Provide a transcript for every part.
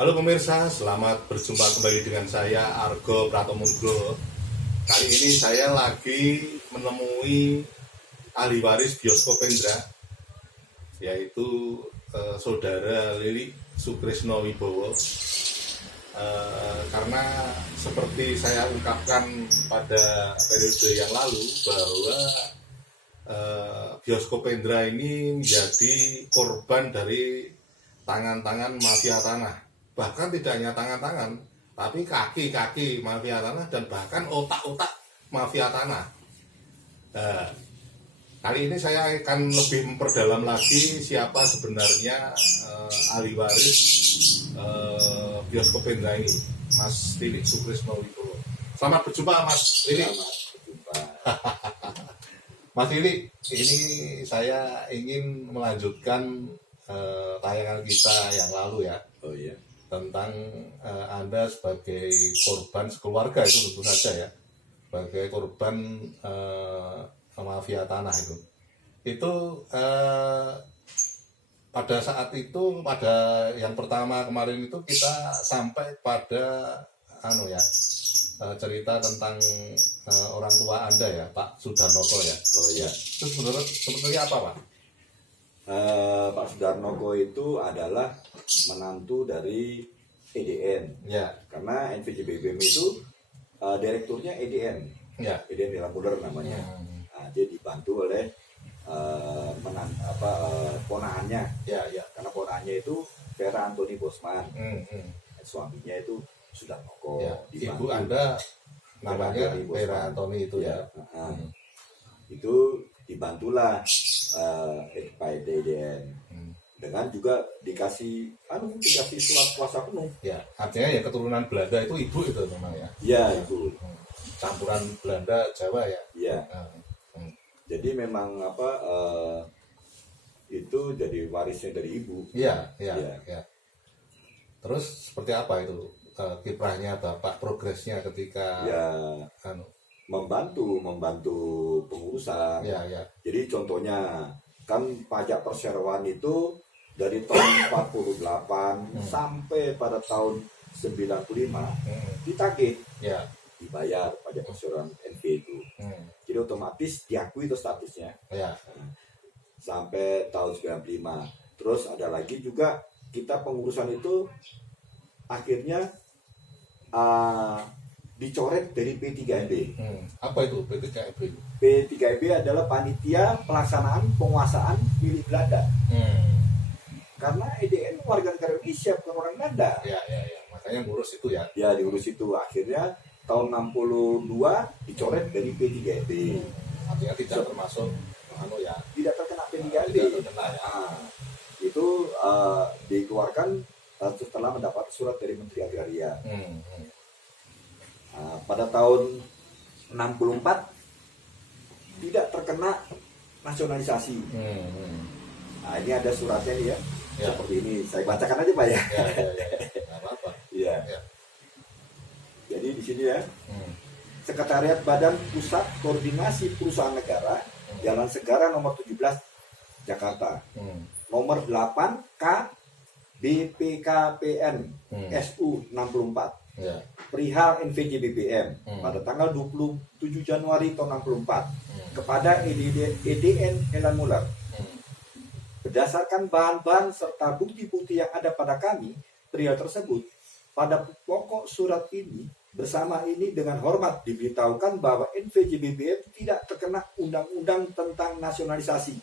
Halo pemirsa, selamat berjumpa kembali dengan saya Argo Pratomunggo. Kali ini saya lagi menemui ahli waris bioskop Indra, yaitu saudara Lili Sukrisno Wibowo. Karena seperti saya ungkapkan pada periode yang lalu bahwa bioskop Indra ini menjadi korban dari tangan-tangan mafia tanah. Bahkan tidak hanya tangan-tangan, tapi kaki-kaki mafia tanah dan bahkan otak-otak mafia tanah. Kali ini saya akan lebih memperdalam lagi siapa sebenarnya ahli waris bioskop Indra ini, Mas Lili Sukrisno Wibowo. Selamat berjumpa Mas Lili. Selamat berjumpa. Mas Lili, ini saya ingin melanjutkan tayangan kita yang lalu ya. Oh iya. Tentang Anda sebagai korban sekeluarga itu tentu saja ya, sebagai korban mafia tanah itu pada saat itu, pada yang pertama kemarin itu kita sampai pada cerita tentang orang tua Anda ya, Pak Sudarnoko ya. Oh iya. Itu seperti apa Pak? Pak Sudarnoko itu adalah menantu dari EDN. Ya. Karena NVJ-BBM itu direkturnya EDN. Ya. EDN Nila Muller namanya. Nah, dia dibantu oleh ponaannya. Ya, ya. Karena ponaannya itu Vera Antoni Bosman. Suaminya itu Sudarnoko. Ya. Ibu Dibantu. Anda namanya Antoni Vera Bosman. Antoni itu ya. Itu dibantulah Pak EDN. Dengan juga dikasih surat kuasa penuh. Ya, artinya ya keturunan Belanda itu ibu itu memang ya. Iya, itu. Campuran Belanda Jawa ya. Iya. Jadi memang itu jadi warisnya dari ibu. Iya. Iya. Terus seperti apa itu kiprahnya Bapak, progresnya ketika Ya, membantu pengurusan. Ya. Jadi contohnya kan pajak perseroan itu dari tahun 48 sampai pada tahun 95 ditagih, Ya. dibayar pajak perseroan NV itu. Jadi otomatis diakui itu statusnya. Ya. Sampai tahun 95. Terus ada lagi juga kita pengurusan itu akhirnya dicoret dari P3MB. Apa itu P3MB? P3MB adalah panitia pelaksanaan penguasaan milik Belanda. Karena EDN warga negara Indonesia bukan orang Belanda. Ya. Makanya ngurus itu ya. Ya, diurus itu. Akhirnya tahun 62 dicoret dari P3MB. Artinya tidak termasuk ya. Tidak terkena P3MB. Tidak terkena ya. Itu dikeluarkan setelah mendapat surat dari Menteri Agraria. Pada tahun 64 tidak terkena nasionalisasi. Nah, ini ada suratnya nih ya. Seperti ini. Saya bacakan aja Pak ya. Ya. Nggak apa-apa. Iya. Ya. Jadi di sini ya. Sekretariat Badan Pusat Koordinasi Perusahaan Negara, Jalan Segara nomor 17 Jakarta. Nomor 8 K BPKPN SU 64. Ya. Perihal NVJ-BBM pada tanggal 27 Januari tahun 64 kepada EDN Nila Muller. Berdasarkan bahan-bahan serta bukti-bukti yang ada pada kami, pria tersebut pada pokok surat ini bersama ini dengan hormat diberitahukan bahwa NVJ-BBM tidak terkena undang-undang tentang nasionalisasi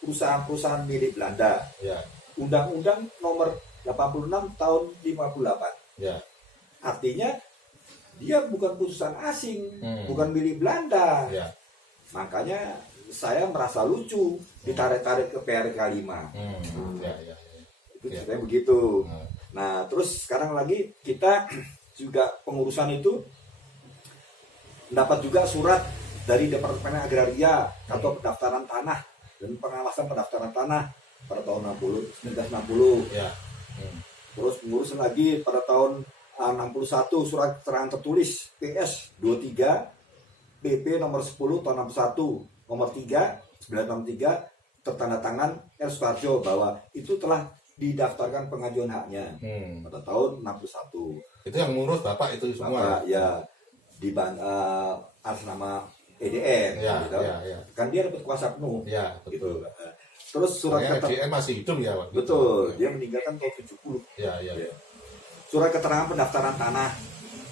perusahaan-perusahaan milik Belanda. Ya. Undang-undang nomor 86 tahun 58. Ya. Artinya dia bukan perusahaan asing, bukan milik Belanda. Ya. Makanya saya merasa lucu ditarik-tarik ke PRK 5. Ya. Itu ceritanya begitu. Nah, terus sekarang lagi kita juga pengurusan itu mendapat juga surat dari Departemen Agraria atau pendaftaran tanah dan pengawasan pendaftaran tanah pada tahun 1960. Ya. Terus pengurusan lagi pada tahun 61 surat keterangan tertulis PS 23 PP nomor 10 tahun 61 nomor 3 963 tertanda tangan R. Soeharjo bahwa itu telah didaftarkan pengajuan haknya pada tahun 61. Itu yang ngurus Bapak itu semua. Bapak, ya di atas nama EDM, Ya, gitu. ya. Kan dia dapat kuasa penuh, Ya, gitu. betul. Terus surat EDM masih hidup ya waktu itu. betul, dia meninggalkan tahun 70. Ya. Surat keterangan pendaftaran tanah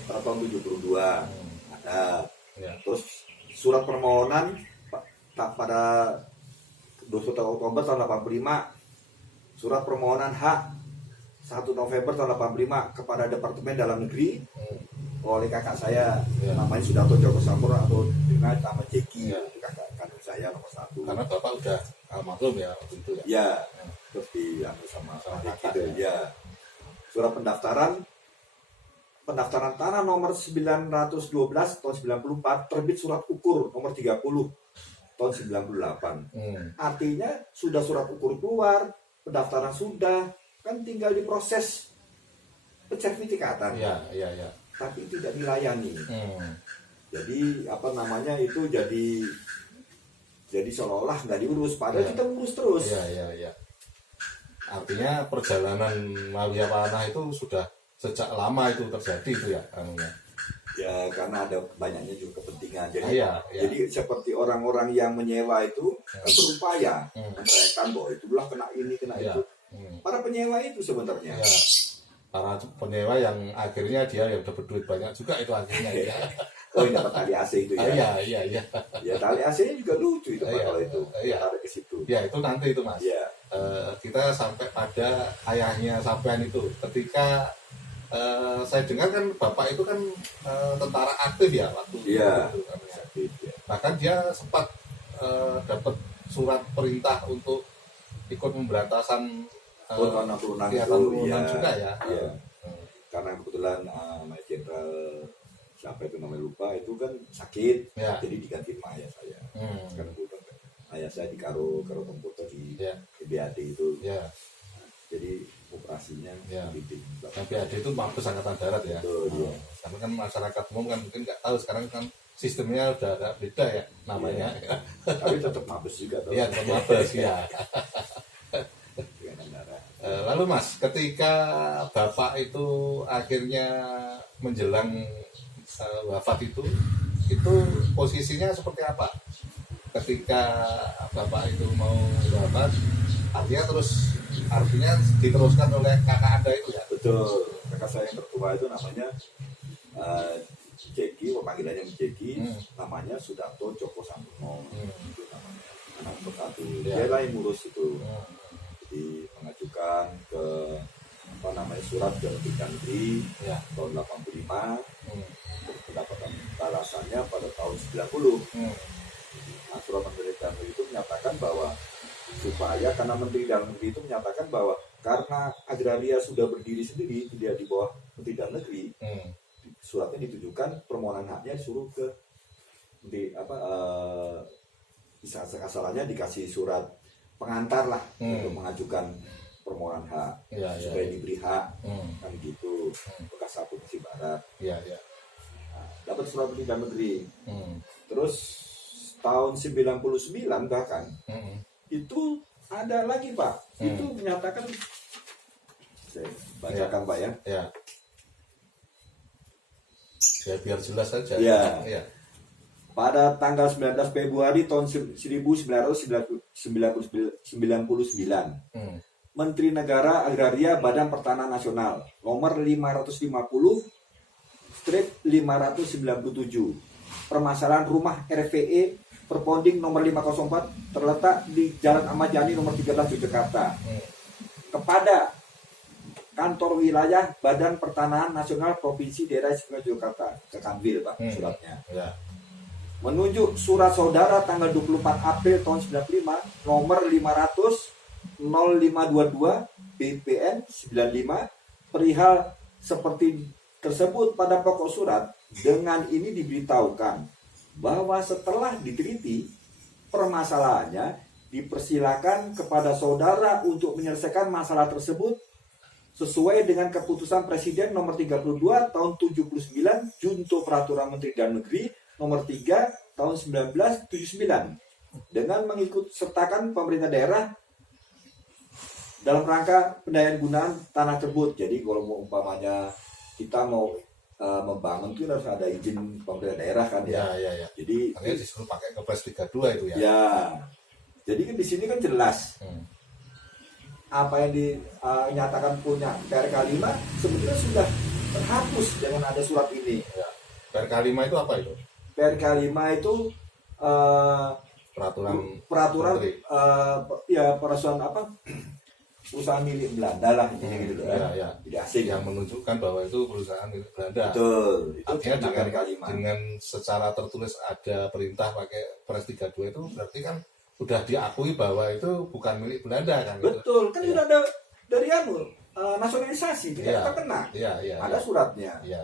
pada tahun 72 ada. Ya. Terus surat permohonan pada 21 Oktober tahun 85, surat permohonan hak 1 November tahun 85 kepada Departemen Dalam Negeri oleh kakak saya, namanya Sudarto Joko Sampurno atau dengan nama Jeki, kakak kandung saya nomor 1. Karena Bapak udah almarhum ya waktu itu ya. Ya, terus diambil sama Jeki kakak, itu ya. Surat pendaftaran tanah nomor 912 tahun 94, terbit surat ukur nomor 30 tahun 98. Artinya sudah surat ukur keluar, pendaftaran sudah, kan tinggal diproses pensertifikatan. Ya. Tapi tidak dilayani. Jadi apa namanya itu jadi seolah-olah nggak diurus, padahal kita urus terus. Ya. Artinya perjalanan mafia tanah itu sudah sejak lama itu terjadi itu ya, Ya karena ada banyaknya juga kepentingan. Jadi, ya. jadi seperti orang-orang yang menyewa itu kan berupaya menceraikan bahwa itulah kena ini kena itu. Para penyewa itu sebenarnya. Ya. Para penyewa yang akhirnya dia yang dapat duit banyak juga itu akhirnya ya. Oh ini dapat tali AC itu ya. Iya. Ya tali AC-nya juga lucu itu Pak, kalau itu. Tarik ke situ. Ya itu nanti itu Mas. Ya. Kita sampai pada ayahnya sampean itu. Ketika saya dengar kan Bapak itu kan tentara aktif ya waktu Iya. itu. Bahkan dia sempat dapat surat perintah untuk ikut pemberantasan Tahun 66 kegiatan itu turunan ya. juga ya. Iya. Karena kebetulan Mas Jenderal siapa itu namanya lupa itu kan sakit, Ya. jadi diganti sama ayah saya. Sekarang kebetulan ayah saya di Karo komputer di Ya. BAD itu. Ya. Jadi operasinya Ya. di Tapi ada itu Mabes Angkatan Darat ya. Betul, iya. Karena kan masyarakat umum kan mungkin nggak tahu sekarang kan sistemnya udah agak beda ya namanya. Tapi tetap mabes juga tuh. Iya, tetap Mabes ya. Dengan darah. Lalu Mas, ketika Bapak itu akhirnya menjelang wafat itu posisinya seperti apa? Ketika Bapak itu mau wafat, artinya diteruskan oleh kakak Anda itu ya? Betul. Kakak saya yang tertua itu namanya Jeki, panggilannya Jeki, namanya Sudarto Joko Sampurno. Itu namanya. Anak nomor 1. Ya. Dia lah yang ngurus itu. Jadi mengajukan ke surat ke Kementerian Negeri Ya. tahun 85, pendapatan balasannya pada tahun 90. Nah, surat Menteri Dalam Negeri itu menyatakan bahwa karena Menteri Dalam Negeri itu menyatakan bahwa karena agraria sudah berdiri sendiri, tidak di bawah Menteri Dalam Negeri, suratnya ditujukan permohonan haknya disuruh ke asalnya dikasih surat pengantar lah untuk mengajukan permohonan hak supaya diberi hak kan gitu bekas satu Bekasi Barat. Nah, dapat surat Menteri Dalam Negeri. Terus tahun 99 bahkan itu ada lagi Pak, itu menyatakan, saya bacakan Pak ya. Ya biar jelas saja. Ya. Pada tanggal 19 Februari tahun 1999, Menteri Negara Agraria Badan Pertanahan Nasional nomor 550/597, permasalahan rumah RVE Perponding nomor 504 terletak di Jalan Ahmad Yani nomor 13 Yogyakarta, kepada Kantor Wilayah Badan Pertanahan Nasional Provinsi Daerah Istimewa Yogyakarta, ke Kanwil Pak suratnya. Menunjuk surat saudara tanggal 24 April tahun 95 nomor 500/0522 BPN 95 perihal seperti tersebut pada pokok surat. Dengan ini diberitahukan bahwa setelah diteliti permasalahannya, dipersilakan kepada saudara untuk menyelesaikan masalah tersebut sesuai dengan keputusan Presiden nomor 32 tahun 79 Junto Peraturan Menteri Dalam Negeri nomor 3 tahun 1979 dengan mengikut sertakan pemerintah daerah dalam rangka pendayaan gunaan tanah tersebut. Jadi kalau mau umpamanya kita mau membangun itu harus ada izin pemerintah daerah kan ya. Ya. Jadi Makanya disuruh pakai Kepres 32 itu ya. ya. Jadi kan di sini kan jelas apa yang dinyatakan punya PRK 5 sebetulnya sudah terhapus dengan ada surat ini. Ya. PRK 5 itu apa itu? PRK 5 itu peraturan Menteri. peraturan apa perusahaan milik Belanda lah intinya gitu kan. Ya. Jadi asing Yang menunjukkan bahwa itu perusahaan milik Belanda. betul. Itu Artinya tentang dengan, PRK 5. dengan secara tertulis ada perintah pakai Kepres 32 itu berarti kan sudah diakui bahwa itu bukan milik Belanda kan? Betul, kan Ya. sudah ada dari nasionalisasi tidak Ya. terkena. Iya. Ada suratnya. Iya.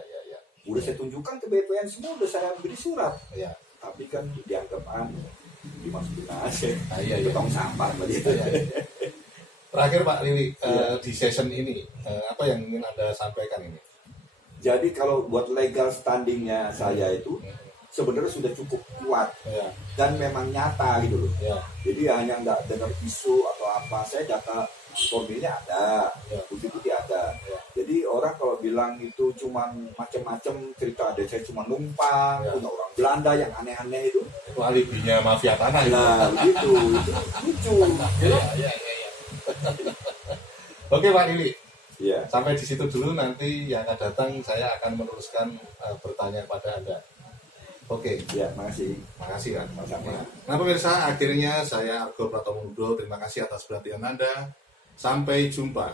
Udah saya tunjukkan ke BPN semua, udah saya beri surat. Iya. Tapi kan dianggap dimasukin aja. Iya. Tong sampah begitu. Iya. Terakhir Pak Lili, Iya. di session ini apa yang ingin Anda sampaikan ini? Jadi kalau buat legal standingnya saya itu sebenarnya sudah cukup kuat Ya. dan memang nyata gitu loh. Ya. Jadi hanya nggak dengar isu atau apa, saya data formilnya ada, Ya. bukti-bukti ada. Ya. Jadi orang kalau bilang itu cuma macam-macam cerita, ada saya cuma numpang, Ya. punya orang Belanda yang aneh-aneh itu, Itu alibinya mafia tanah itu. nah itu lucu. Iya. Oke Pak Lili, Ya, sampai di situ dulu, nanti yang akan datang saya akan meneruskan pertanyaan pada Anda. Oke, ya, makasih. makasih kan. Sama-sama. Nah pemirsa, akhirnya saya Argo Pratomudo, terima kasih atas perhatian Anda. Sampai jumpa.